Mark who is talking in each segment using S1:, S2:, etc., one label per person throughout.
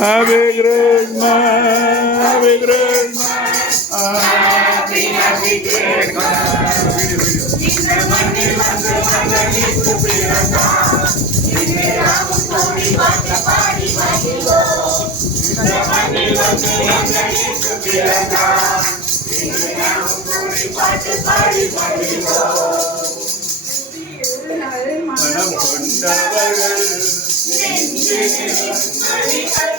S1: இங்கே நாமும் கூடி பாட்டு பாடி
S2: குளிரிலே மாமணி மகனாய் வந்துதித்தார் மாடுகள் அடையும் தொழுவத்திலே மனுகள் அடையும் தொழுவத்திலே மனிதருள் மாணிக்கம் பிறந்தாரே happy Christmas happy Christmas happy happy Christmas happy Christmas happy Christmas மனம்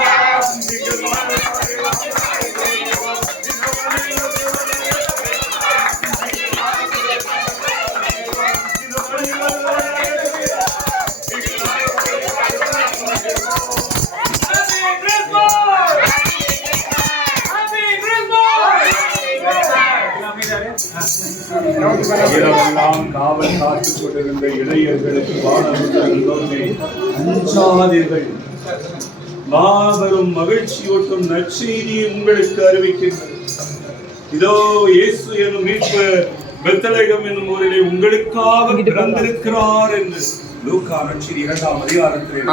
S2: இரவெல்லாம் காவல் காத்துக் கொண்டிருந்த அஞ்சாதீர்கள். மாபெரும் மகிழ்ச்சியூட்டும் நற்செய்தியை உங்களுக்கு அறிவிக்கின்றது இதோ இயேசு எனும் மீட்பு பெத்தலகம் என்னும் ஊரிலே உங்களுக்காக பிறந்திருக்கிறார் என்று லூக்கா நற்செய்தி இரண்டாம் அதிகாரத்திலே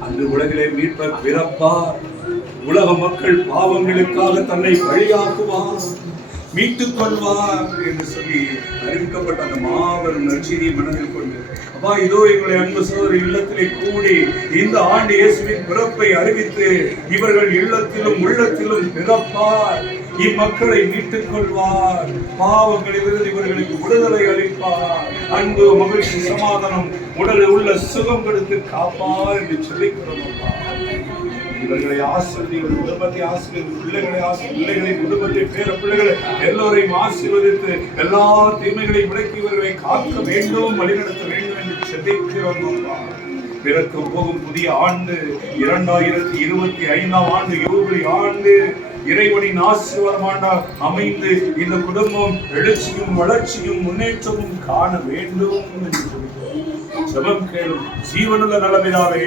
S2: அன்று உலகிலே மீட்பர் பிறப்பார். உலக மக்கள் பாவங்களுக்காக தன்னை பழியாக்குவார். மீட்டுக் கொள்வார் என்று சொல்லி அறிவிக்கப்பட்ட அந்த மாபெரும் நற்செய்தியை மனதில் கொண்டு அப்பா இதோ எங்களுடைய அன்பு சோதரி இல்லத்திலே கூடி இந்த ஆண்டு இயேசுவின் பிறப்பை அறிவித்து இவர்கள் இல்லத்திலும் உள்ளத்திலும் பிறப்பார். இம்மக்களை மீட்டுக் கொள்வார் பாவங்களிலிருந்து இவர்களுக்கு விடுதலை அளிப்பார். அன்பு மகிழ்ச்சி சமாதானம் உடலில் உள்ள சுகம் கொடுத்து காப்பார் என்று சொல்லிக்கிறோம் அப்பா. இவர்களை ஆசிர்வதி இவர் குடும்பத்தை ஆசிர்வதி பிள்ளைகளை ஆசி பிள்ளைகளை குடும்பத்தை பேர பிள்ளைகளை எல்லோரையும் ஆசீர்வதித்து எல்லா தீமைகளையும் விளக்கி இவர்களை காக்க வேண்டும் வழிநடத்த வேண்டும் என்று செபிக்கிறோம் பிறக்க போகும் புதிய ஆண்டு இரண்டாயிரத்தி இருபத்தி ஐந்தாம் ஆண்டு யூபிலி ஆண்டு இறைவனின் ஆசீர்வாதம் அமைந்து இந்த குடும்பம் எழுச்சியும் வளர்ச்சியும் முன்னேற்றமும் காண வேண்டும் என்று சொல்கிறோம். ஜெபம் கேளும். ஜீவனுள்ள நலமிதாவே